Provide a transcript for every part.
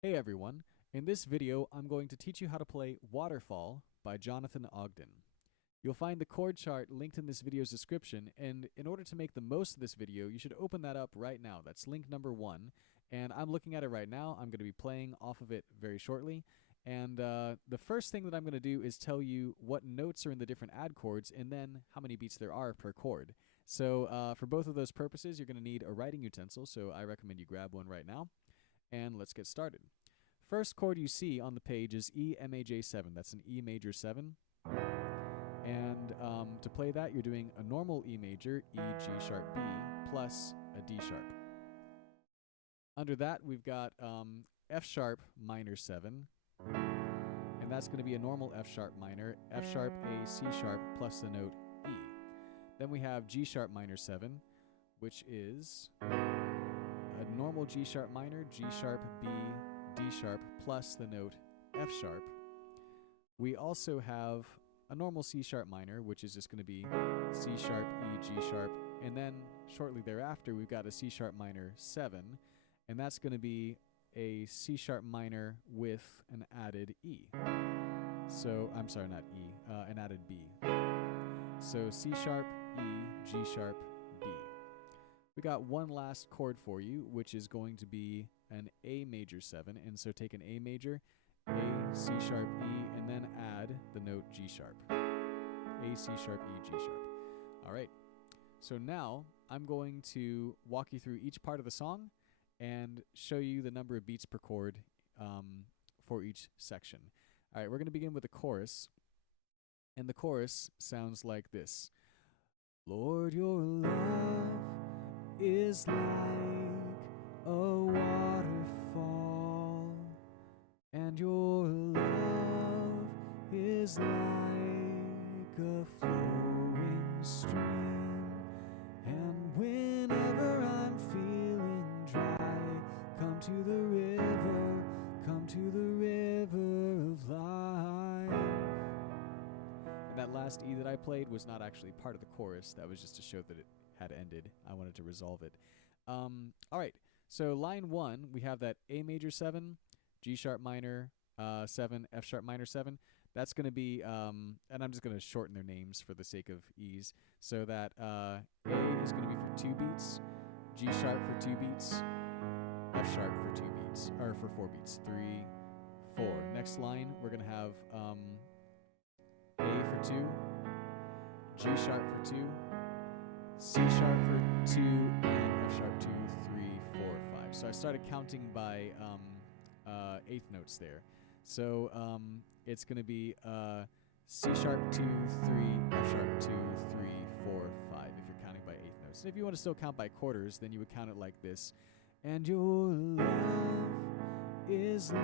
Hey everyone, in this video I'm going to teach you how to play Waterfall by Jonathan Ogden. You'll find the chord chart linked in this video's description, and in order to make the most of this video, you should open that up right now. That's link number 1, and I'm looking at it right now. I'm going to be playing off of it very shortly, and the first thing that I'm going to do is tell you what notes are in the different add chords and then how many beats there are per chord. So for both of those purposes, you're going to need a writing utensil, so I recommend you grab one right now. And let's get started. First chord you see on the page is E Maj 7. That's an E major 7. And to play that, you're doing a normal E major, E, G sharp, B, plus a D sharp. Under that, we've got F sharp minor 7. And that's going to be a normal F sharp minor, F sharp, A, C sharp, plus the note E. Then we have G sharp minor 7, which is a normal G sharp minor, G sharp, B, D sharp, plus the note F sharp. We also have a normal C sharp minor, which is just going to be C sharp, E, G sharp, and then shortly thereafter we've got a C sharp minor 7, and that's going to be a C sharp minor with an added E. So, I'm sorry, not E, an added B. So C sharp, E, G sharp, B. We got one last chord for you, which is going to be an A major 7. And so take an A major, A, C sharp, E, and then add the note G sharp. A, C sharp, E, G sharp. All right. So now I'm going to walk you through each part of the song and show you the number of beats per chord for each section. All right, we're going to begin with the chorus. And the chorus sounds like this. Lord, your love is like a waterfall, and your love is like a flowing stream. And whenever I'm feeling dry, come to the river, come to the river of life. And that last E that I played was not actually part of the chorus. That was just to show that it had ended. I wanted to resolve it. All right. So line 1, we have that A major 7, G sharp minor 7, F sharp minor 7. That's going to be, and I'm just going to shorten their names for the sake of ease. So that A is going to be for 2 beats, G sharp for 2 beats, F sharp for 2 beats, or for 4 beats, 3, 4. Next line, we're going to have A for 2, G sharp for 2, C sharp for 2, and F sharp 2, 3, 4, 5. So I started counting by eighth notes there. So it's going to be C sharp 2, 3, F sharp 2, 3, 4, 5 if you're counting by eighth notes. And if you want to still count by quarters, then you would count it like this. And your love is like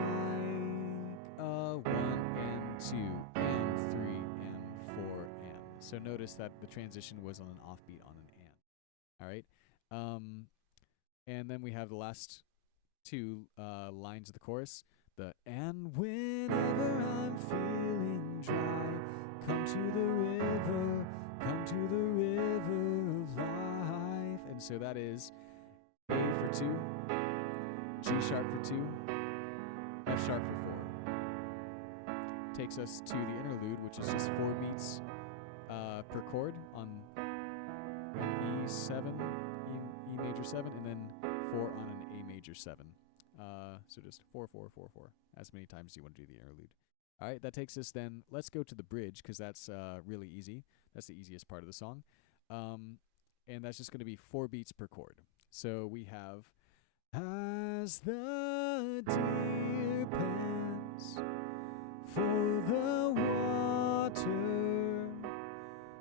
a 1 and 2 and 3 and 4 and. So notice that the transition was on an offbeat on an and. All right. And then we have the last 2 lines of the chorus. The and whenever I'm feeling dry, come to the river, come to the river of life. And so that is A for 2, G sharp for 2, F sharp for 4. Takes us to the interlude, which is just 4 beats per chord on an E7, E major 7, and then 4 on an A major 7. So just 4, 4, 4, 4, as many times as you want to do the interlude. All right, that takes us then, let's go to the bridge, because that's really easy. That's the easiest part of the song. And that's just going to be 4 beats per chord. So we have, as the deer pants for the water,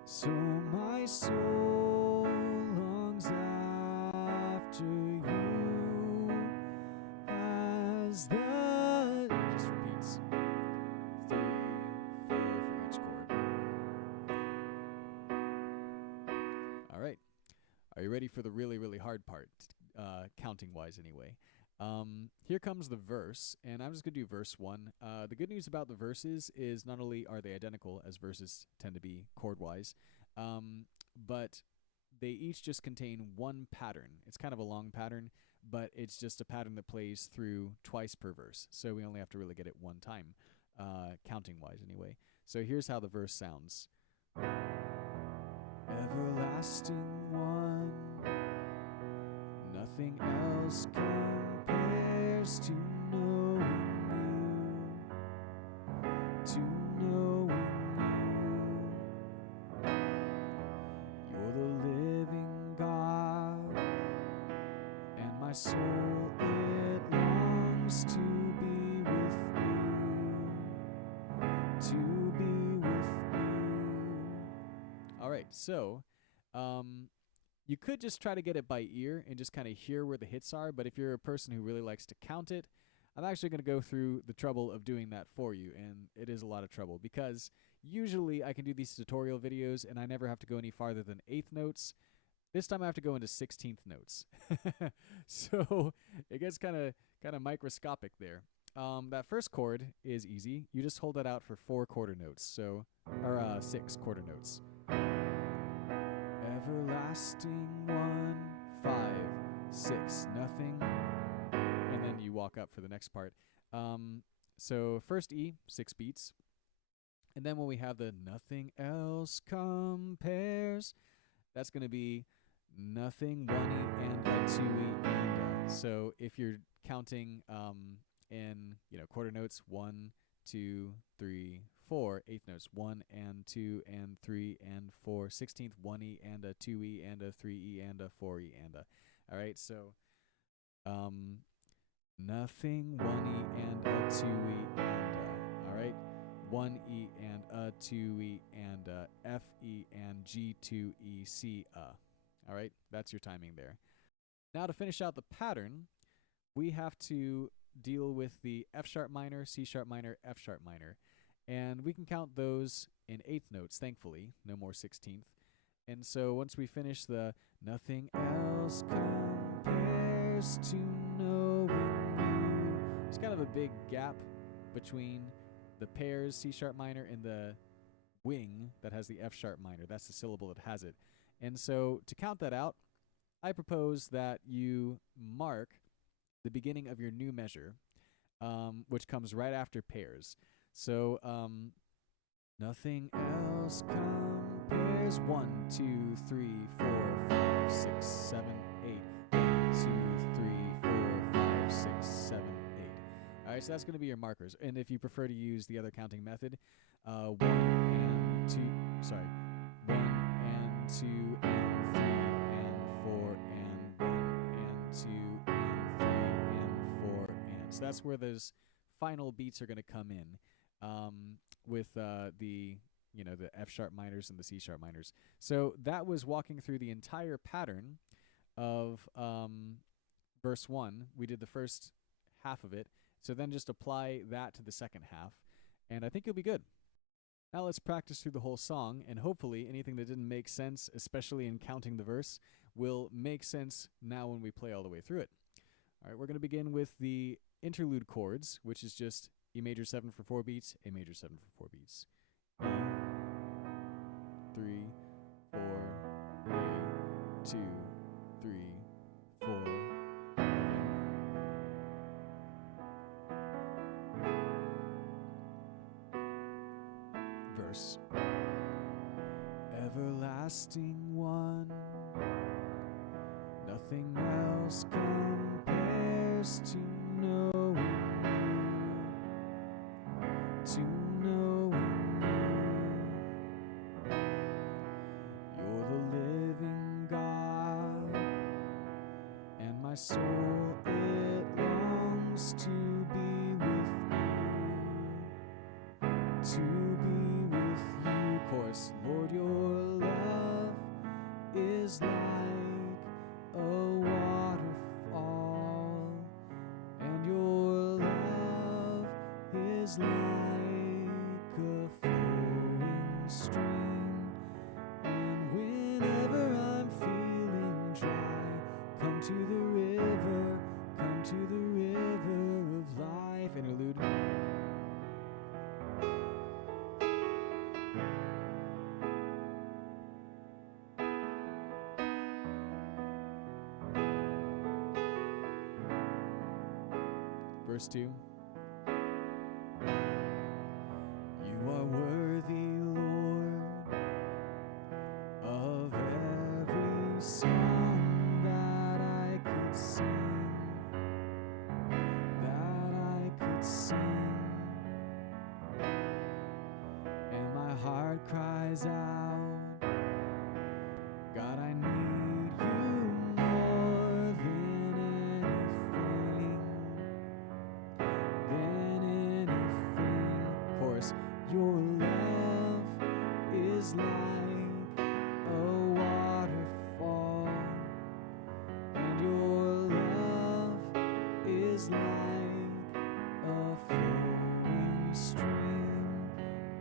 so my soul longs after you. As the, it just repeats 3, 4 for each chord. All right. Are you ready for the really, really hard part, counting-wise anyway? Here comes the verse, and I'm just going to do verse 1. The good news about the verses is not only are they identical, as verses tend to be chord-wise, but they each just contain one pattern. It's kind of a long pattern, but it's just a pattern that plays through twice per verse. So we only have to really get it one time, counting-wise anyway. So here's how the verse sounds. Everlasting one, nothing else compares to knowing you, to knowing you. You're the living God, and my soul, it longs to be with you, to be with you. All right, so you could just try to get it by ear and just kind of hear where the hits are, but if you're a person who really likes to count it, I'm actually going to go through the trouble of doing that for you, and it is a lot of trouble because usually I can do these tutorial videos and I never have to go any farther than 8th notes. This time I have to go into 16th notes. So it gets kind of microscopic there. That first chord is easy. You just hold that out for 4 quarter notes, or 6 quarter notes. Everlasting 1, 5, 6, nothing, and then you walk up for the next part. So first E, 6 beats, and then when we have the nothing else compares, that's going to be nothing, 1 E and a 2 E and a. So if you're counting in quarter notes, 1, 2, 3, 4, 8th notes, 1 and 2 and 3 and 4, 16th, 1 E and a 2 E and a 3 E and a 4 E and a. All right, so nothing, 1 E and a 2 E and a. All right, 1 E and a 2 E and a, F E and G 2 E C a. All right, that's your timing there. Now to finish out the pattern, we have to deal with the F sharp minor, C sharp minor, F sharp minor. And we can count those in 8th notes, thankfully, no more 16th. And so once we finish the nothing else compares to knowing you, there's kind of a big gap between the pairs, C sharp minor, and the wing that has the F sharp minor. That's the syllable that has it. And so to count that out, I propose that you mark the beginning of your new measure, which comes right after pairs. So nothing else compares. 1, 2, 3, 4, 5, 6, 7, 8. 1, 2, 3, 4, 5, 6, 7, 8. All right, so that's going to be your markers. And if you prefer to use the other counting method, 1 and 2, 1 and 2 and 3 and 4 and 1 and 2 and 3 and 4 and. So that's where those final beats are going to come in. With the F sharp minors and the C sharp minors. So that was walking through the entire pattern of verse 1. We did the first half of it. So then just apply that to the second half, and I think you'll be good. Now let's practice through the whole song, and hopefully anything that didn't make sense, especially in counting the verse, will make sense now when we play all the way through it. All right, we're going to begin with the interlude chords, which is just E major 7 for 4 beats, A major 7 for 4 beats. E, 3, 4, A, 2, 3, 4. Verse. Everlasting one, nothing else compares to knowing you, to knowing you. You're the living God, and my soul, it longs to be with you, to be with you. Chorus. Lord, your love is like a waterfall, and your love is like a flowing stream. And whenever I'm feeling dry, come to the river, come to the river of life. Interlude. verse 2. You are worthy, Lord, of every song that I could sing, and my heart cries out, God, I need you more than anything. Of course, your love is like a waterfall, and your love is like a flowing stream.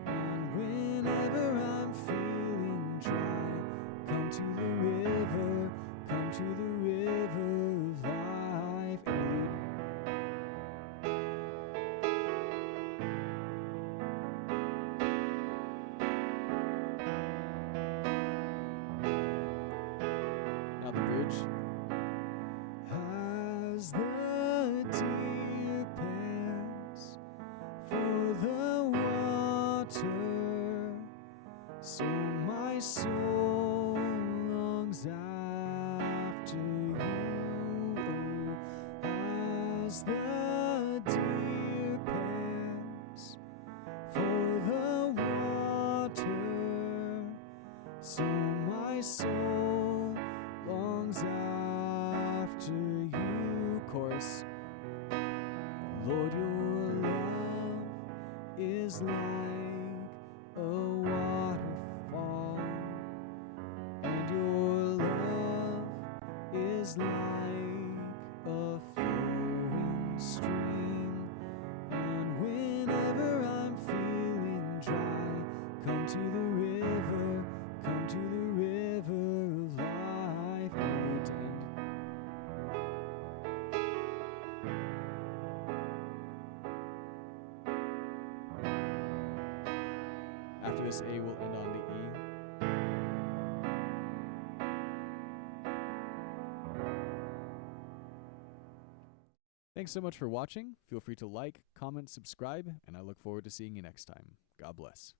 And whenever I'm feeling dry, come to the river of life. Now the bridge. As the deer pants for the water, so my soul longs after you. As the deer pants for the water, so my soul longs after you. Chorus. Lord, your love is like a waterfall, and your love is like a flowing stream. And whenever I'm feeling dry, come to the river of life. And to end. After this A, we'll end on the E. Thanks so much for watching. Feel free to like, comment, subscribe, and I look forward to seeing you next time. God bless.